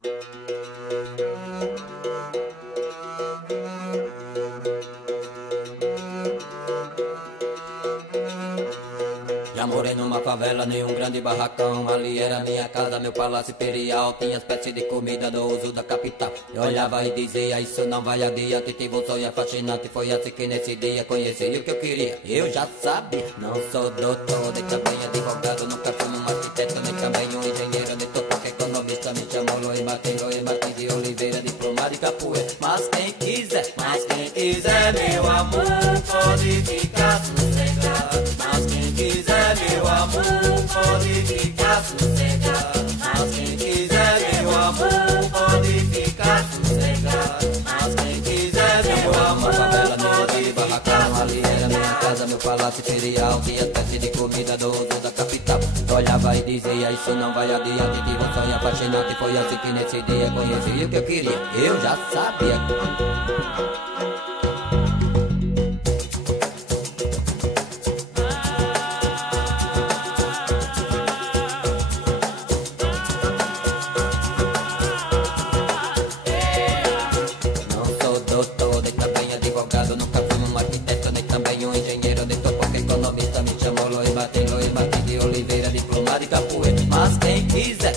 Já morei numa favela, nenhum grande barracão. Ali era minha casa, meu palácio imperial. Tinha espécie de comida do uso da capital. Eu olhava e dizia, isso não vai adiante. Tive um sonho fascinante, foi assim que nesse dia conheci o que eu queria. Eu já sabia, não sou doutor, nem também advogado. Nunca fui um arquiteto, nem também um engenheiro. Nem tô porque economista me chamou Luiz Martins de Oliveira, diplomado de capoeira. Mas quem quiser, meu amor, pode ficar sossegado. Mas quem quiser, meu amor, pode ficar sossegado. Mas quem quiser, meu amor, pode ficar sossegado. Mas quem quiser, meu amor, pode ficar. Ali era minha casa, meu palácio imperial. Tinha espécie de comida do uso da capital. Olhava e dizia, isso não vai adiante. Tive um sonho fascinante, foi assim que nesse dia conheci o que eu queria. Eu já sabia. Nunca fui um arquiteto, nem também um engenheiro. Nem tô porque economista me chamou Luiz Martins de Oliveira, diplomado de capoeira. Mas quem quiser,